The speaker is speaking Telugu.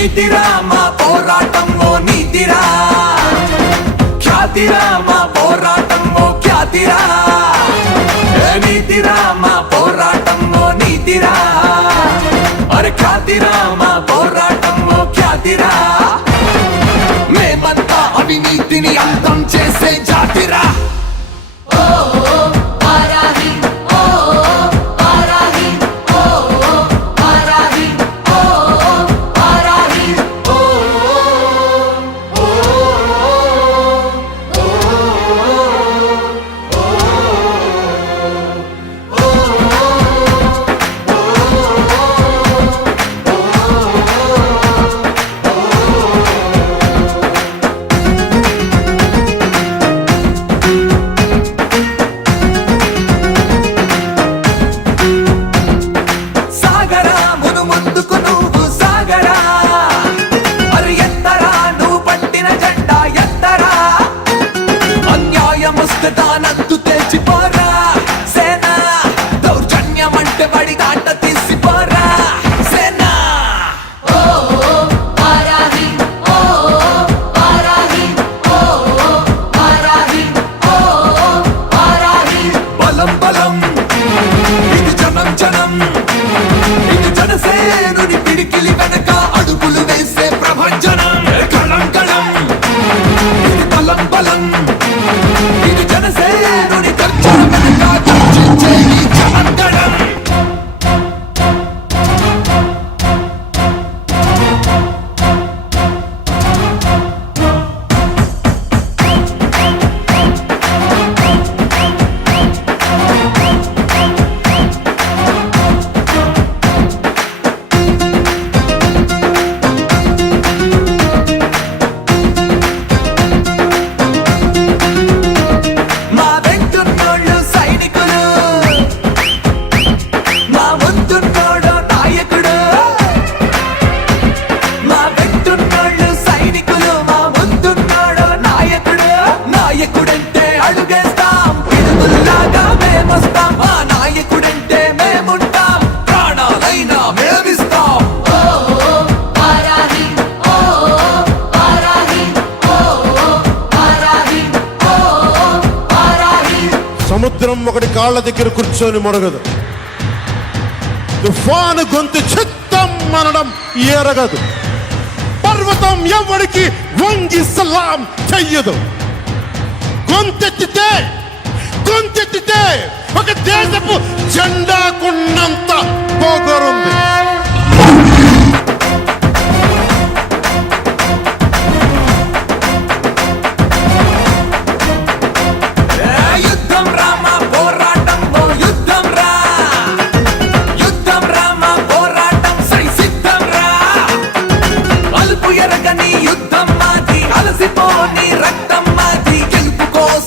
నీతిరా మా పోరాటం ఓ నీతిరా, ఖ్యాతిరా మా పోరాటం ఓ ఖ్యాతిరా, నీతిరా మా పోరాటం ఓ నీతిరా, అరే ఖ్యాతిరా మా పోరాటం ఓ ఖ్యాతిరా, మేమంతా అవినీతిని అంతం చేసే జాతిరా. దానంతు తెచ్చిపోరా సేనా, దౌర్జన్యం అంటే బడి దాట తీసిపోరా సేనా. బలం బలం ఇది జనం జనం, ఇది జనసేనుని పిడికిలి వెనక అడుగులు వేసే ప్రభంజనం. కళం కళం ఇది బలం బలం, ఇది జనసేనుని గర్జన వెనక గర్జించే ఈ జనంగళం. నాయకుడంటే అడుగేస్తాం, పిడుగుల్లాగా మేమొస్తాం, మా నాయకుడంటే మేముంటాం, ప్రాణాలైనా మేమిస్తాం. సముద్రం ఒకటి కాళ్ళ దగ్గర కూర్చొని మొరగదు, తుఫాను గొంతు చిత్తం అనడం ఎరగదు, పర్వతం ఎవరికి వంగి సలాం చెయ్యదు. గొంతెత్తితే ఒక దేశపు జెండాకున్నంత పొగరుంది. యుద్ధం రా మా పోరాటం ఓ యుద్ధం రా, యుద్ధం రా మా పోరాటం సై సిద్ధం రా, అలుపు ఎరగని యుద్ధం మా